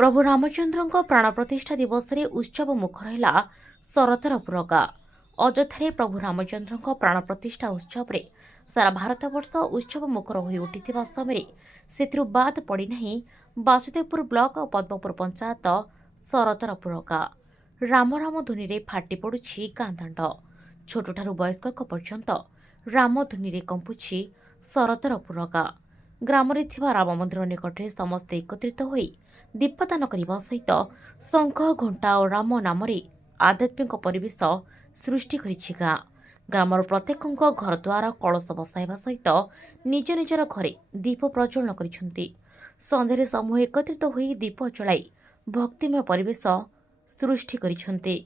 प्रभु रामचंद्र प्राण प्रतिष्ठा दिवस रे उत्सव मुखर है शरतर पुरगा। अयोध्या प्रभु रामचंद्र प्राण प्रतिष्ठा उत्सव रे सारा भारतवर्ष उत्सव मुखर हो उठी समय से बाद पड़ना बासुदेवपुर ब्लॉक और पद्मपुर पंचायत शरतर पुरगा। राम राम ध्वनि रे फाटी पड़ुछि गाँ दाण्ड। छोट ठारू वयस्क पर्यंत राम ध्वनि रे कंपुछि शरतर पुरगा। ग्राम रे थिबा राम मंदिर निकटरे समस्ते एकत्रित होई दीपदान करने सहित शंख घंटा और राम नाम आध्यात्मिक परिवेश सृष्टि करिछि गाँ। ग्रामर प्रत्येक घर द्वार कलश बसाइबा सहित निज निजर घरे दीप प्रज्वलन करिसेंति। संध्यारे समूह एकत्रित होई दीप जलाई भक्तिमय परिवेश सृष्टि करिसेंति।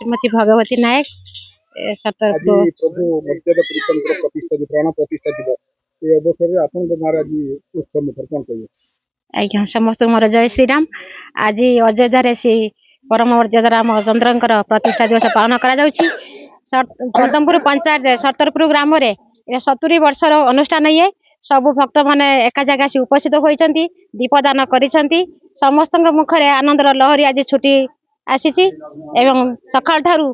श्रीमती भगवती नायक प्रभु मर्यादा पुरुषोत्तम प्रतिष्ठा प्राण प्रतिष्ठा दिवस ये अवसर में आपन महाराज उत्सव मुखर कौन कहिए? आज्ञा समस्त मोर जय श्री राम। आज अयोध्या श्री परम मर्यादा रामचंद्र प्रतिष्ठा दिवस पालन करा पद्मपुर पंचायत सरतरपुर ग्राम रे 70 वर्षर अनुष्ठान ये सबु भक्त माने एका जगह से उपस्थित होइछंती दीपदान करिसंती। समस्त मुखरे आनंदर लहरी आज छुटी आसीची एवं सकाळ ठारू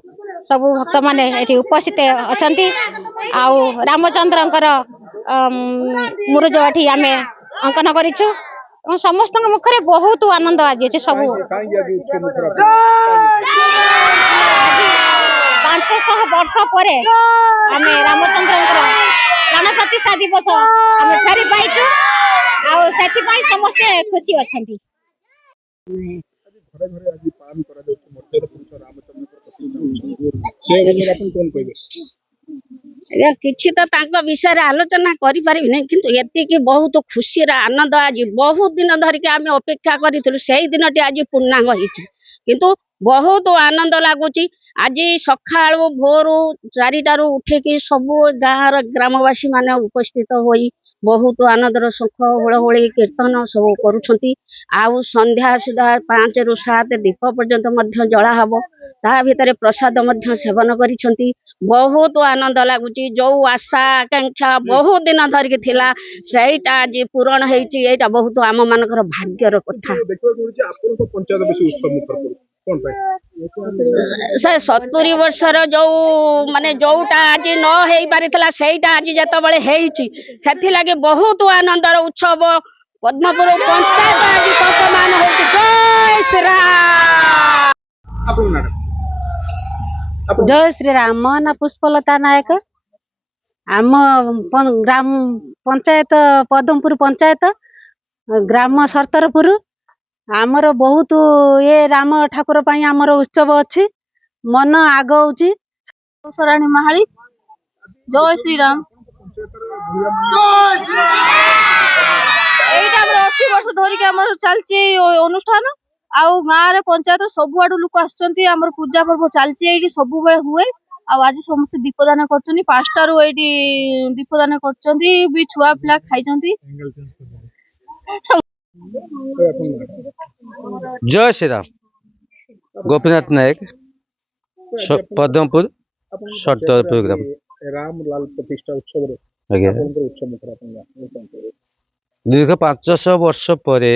सबु भक्त माने एठी उपस्थित अछंती। आउ रामचंद्रंकर मुरुज एठी आमे अंकन करिछु। समस्त मुखरे बहुत आनंद आज अछि। सबु 500 वर्ष परे आमे रामचंद्रंकर प्राण प्रतिष्ठा दिवस आमे फेरी पाइछु। आउ सेति पई समस्त खुशी अछंती। घरे घरे आज पालन करा जाउछ मर्यादा पुरुष रामचंद्र प्रतिष्ठा से अवसर आपन कोन कहिए? यार किछि तो तांको विषय आलोचना करि परिबि नै, किंतु एतिकी बहुत खुशी रा आनंद आज बहुत दिन धरिके आमे अपेक्षा करिथिलु। सेही दिनटी आज पूर्णांग हिछि, किंतु बहुत आनंद लागुची। आज सकाळु भोरु 4टारू उठेकी सबु गाँर ग्रामवासी माने उपस्थित होई बहुत आनंदर शंख हुलहुली कीर्तन सब करुछंती। आउ संध्या सुधा 5 ରୁ 7 दीप पर्यंत मध्य जला हबो। ता भितरे प्रसाद मध्य सेवन करिछंती। बहुत आनंद लागुची। जो आशा आकांक्षा बहुत दिन धरिके थिला सेटा आज पूरण हेछि। एटा बहुत आम मानकर भाग्यर कथा। देखो गुरुजी आपन को पंचायत बेसी उत्सव मुखर कोन पाए? 70 वर्षर जो माने जोटा आज न हेई पारितला सेटा आज जतबळे हेइछि सेथि लागि बहुत आनंदर उत्सव पद्मपुर पंचायत आज वर्तमान होछि। जय श्री राम। आपन नाम जय श्री राम। मो ना पुष्पलता नायक। आम ग्राम पंचायत पद्मपुर पंचायत ग्राम सरतरपुर। आमर बहुत ये राम ठाकुर पाई आमर उत्सव अच्छी मन आग होची। सराणी महाली। जय श्री राम। एटा हमर 80 वर्ष धरि के हमर चलची अनुष्ठान। आउ गाँ रे पंचायत सब आडू लोक आछंती। हमर पूजा पर्व चलची एठी सब बेले हुए। आ आज समस्त दीपदान करछनी। 5टारू एठी दीपदान करछंती भी छुआ पिला खाइछंती। जय श्री राम। गोपीनाथ नायक पद्मपुर सरतरपुर ग्राम। राम लाल प्रतिष्ठा उत्सव रे आज्ञा आपन को उत्सव मुखर आपन दीर्घ 500 वर्ष परे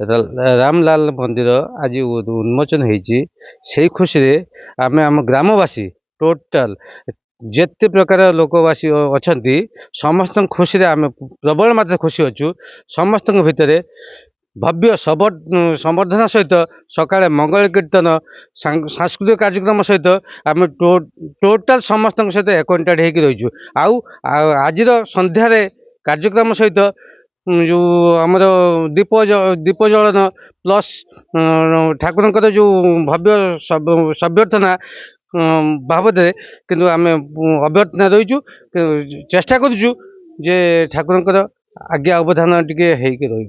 रामलाल मंदिर आज उन्मोचन होती। से खुशी रे आमे आम ग्रामवासी टोटाल जेते प्रकार लोकवासी अछंती समस्त खुशी रे आमे प्रबल मात्रा खुशी अच्छु। समस्त भितर भव्य संवर्धना सहित सकाळे मंगल कीर्तन सांस्कृतिक कार्यक्रम सहित आम टोटाल समस्त सहित एकंटाट होकर रहीचु। आज संध्यारे कार्यक्रम सहित जो आमर दीप जलन प्लस ठाकुर जो भव्य सभ्यर्थना बाबद किंतु आम अभ्यर्थना रहीचु। चेष्टा करूँ जे ठाकुर आज्ञा अवधान टिके होकर रही।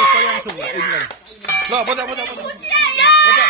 এই আমি শুনবো এই বজা বজা বজা